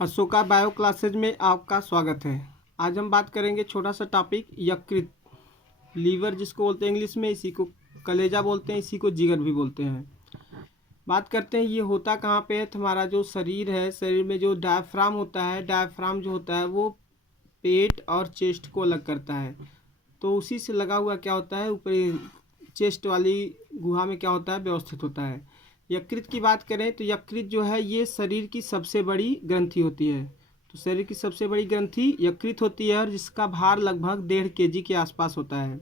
Ashoka bio classes में आपका स्वागत है। आज हम बात करेंगे छोटा सा टॉपिक यकृत, लीवर जिसको बोलते हैं इंग्लिश में, इसी को कलेजा बोलते हैं, इसी को जिगर भी बोलते हैं। बात करते हैं ये होता कहाँ पे है। तो हमारा जो शरीर है, शरीर में जो डायफ्राम होता है, डायफ्राम जो होता है वो पेट और चेस्ट को अलग करता है। तो उसी से लगा हुआ क्या होता है, ऊपर चेस्ट वाली गुहा में क्या होता है, व्यवस्थित होता है। यकृत की बात करें तो यकृत जो है ये शरीर की सबसे बड़ी ग्रंथि होती है। तो शरीर की सबसे बड़ी ग्रंथि यकृत होती है और जिसका भार लगभग 1.5 kg के आसपास होता है।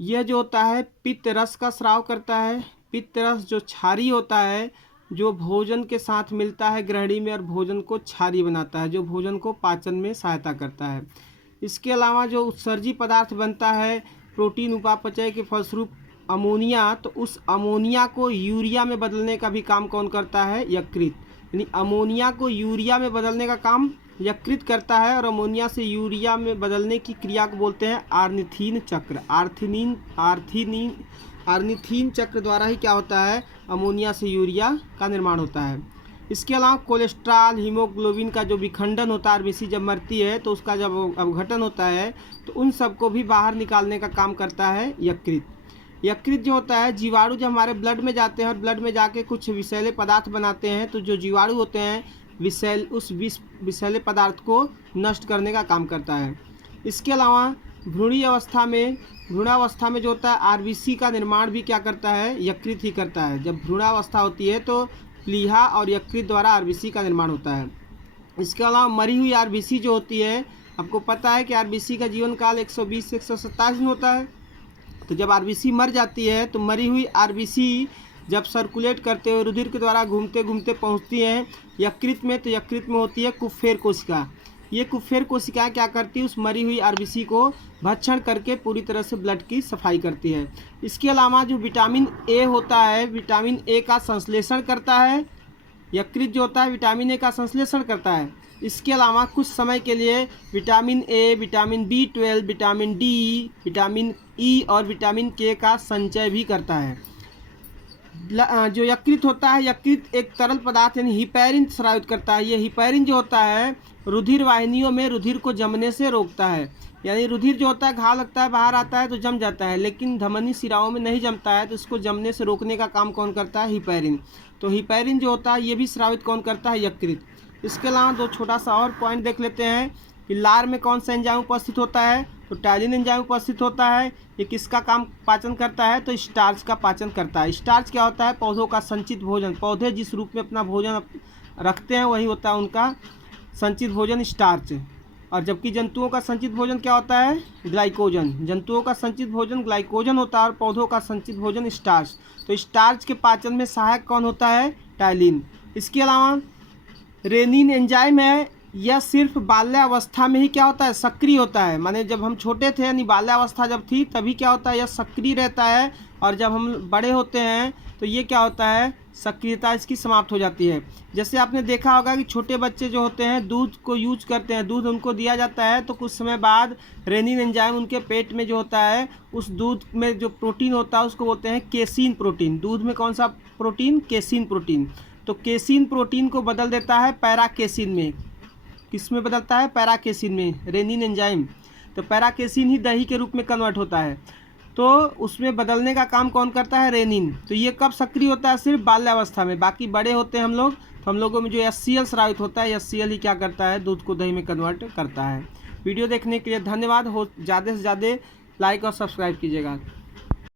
यह जो होता है पित्त रस का स्राव करता है। पित्त रस जो क्षारी होता है, जो भोजन के साथ मिलता है गृहिणी में और भोजन को क्षारी बनाता है, जो भोजन को पाचन में सहायता करता है। इसके अलावा जो उत्सर्जी पदार्थ बनता है प्रोटीन उपापचय के फलस्वरूप अमोनिया, तो उस अमोनिया को यूरिया में बदलने का भी काम कौन करता है, यकृत। यानी अमोनिया को यूरिया में बदलने का काम यकृत करता है और अमोनिया से यूरिया में बदलने की क्रिया को बोलते हैं आर्निथीन चक्र। आर्निथीन चक्र द्वारा ही क्या होता है, अमोनिया से यूरिया का निर्माण होता है। इसके अलावा कोलेस्ट्रॉल, हीमोग्लोबिन का जो विखंडन होता है, आरबीसी जब मरती है तो उसका जब अपघटन होता है तो उन सबको भी बाहर निकालने का काम करता है यकृत। यकृत जो होता है, जीवाणु जब हमारे ब्लड में जाते हैं और ब्लड में जाके कुछ विषैले पदार्थ बनाते हैं, तो जो जीवाणु होते हैं उस विषैले पदार्थ को नष्ट करने का काम करता है। इसके अलावा भ्रूणावस्था में जो होता है आरबीसी का निर्माण भी क्या करता है, यकृत ही करता है। जब भ्रूणावस्था होती है तो प्लीहा और यकृत द्वारा आरबीसी का निर्माण होता है। इसके अलावा मरी हुई आरबीसी जो होती है, आपको पता है कि आरबीसी का जीवन काल 120 से 127 दिन होता है। तो जब आरबीसी मर जाती है तो मरी हुई आरबीसी जब सर्कुलेट करते हुए रुधिर के द्वारा घूमते घूमते पहुंचती हैं यकृत में, तो यकृत में होती है कुफेर कोशिका। ये कुफेर कोशिकाएं क्या करती है, उस मरी हुई आरबीसी को भक्षण करके पूरी तरह से ब्लड की सफाई करती है। इसके अलावा जो विटामिन ए होता है, विटामिन ए का संश्लेषण करता है। यकृत जो होता है विटामिन ए का संश्लेषण करता है। इसके अलावा कुछ समय के लिए vitamin A, vitamin B12, vitamin D, vitamin E और विटामिन के का संचय भी करता है। जो यकृत होता है, यकृत एक तरल पदार्थ यानी हिपैरिन स्रावित करता है। ये हिपैरिन जो होता है रुधिर वाहिनियों में रुधिर को जमने से रोकता है। यानी रुधिर जो होता है, घाव लगता है, बाहर आता है तो जम जाता है, लेकिन धमनी शिराओं में नहीं जमता है, तो इसको जमने से रोकने का काम कौन करता है, हिपैरिन। तो हिपैरिन जो होता है ये भी स्रावित कौन करता है, यकृत। इसके अलावा दो छोटा सा और पॉइंट देख लेते हैं कि लार में कौन सा एंजाइम उपस्थित होता है, तो टाइलिन एंजाइम उपस्थित होता है। ये किसका काम पाचन करता है, तो स्टार्च का पाचन करता है। स्टार्च क्या होता है, पौधों का संचित भोजन। पौधे जिस रूप में अपना भोजन रखते हैं वही होता है उनका संचित भोजन, स्टार्च। और जबकि जंतुओं का संचित भोजन क्या होता है, ग्लाइकोजन। जंतुओं का संचित भोजन ग्लाइकोजन होता है और पौधों का संचित भोजन स्टार्च। तो स्टार्च के पाचन में सहायक कौन होता है, टाइलिन। इसके अलावा रेनिन एंजाइम है, यह सिर्फ बाल्यावस्था में ही क्या होता है, सक्रिय होता है। माने जब हम छोटे थे यानी बाल्यावस्था जब थी तभी क्या होता है, यह सक्रिय रहता है, और जब हम बड़े होते हैं तो ये क्या होता है, सक्रियता इसकी समाप्त हो जाती है। जैसे आपने देखा होगा कि छोटे बच्चे जो होते हैं दूध को यूज करते हैं, दूध उनको दिया जाता है, तो कुछ समय बाद रेनिन एंजाइम उनके पेट में जो होता है, उस दूध में जो प्रोटीन होता है उसको बोलते हैं केसीन प्रोटीन। दूध में कौन सा प्रोटीन, केसीन प्रोटीन। तो केसीन प्रोटीन को बदल देता है पैराकेसिन में। किस में बदलता है, पैराकेसिन में, रेनिन एंजाइम। तो पैराकेसिन ही दही के रूप में कन्वर्ट होता है, तो उसमें बदलने का काम कौन करता है, रेनिन। तो ये कब सक्रिय होता है, सिर्फ बाल्यावस्था में। बाकी बड़े होते हैं हम लोग, तो हम लोगों में जो HCl स्रावित होता है, HCl ही क्या करता है, दूध को दही में कन्वर्ट करता है। वीडियो देखने के लिए धन्यवाद। ज़्यादा से ज़्यादा लाइक और सब्सक्राइब कीजिएगा।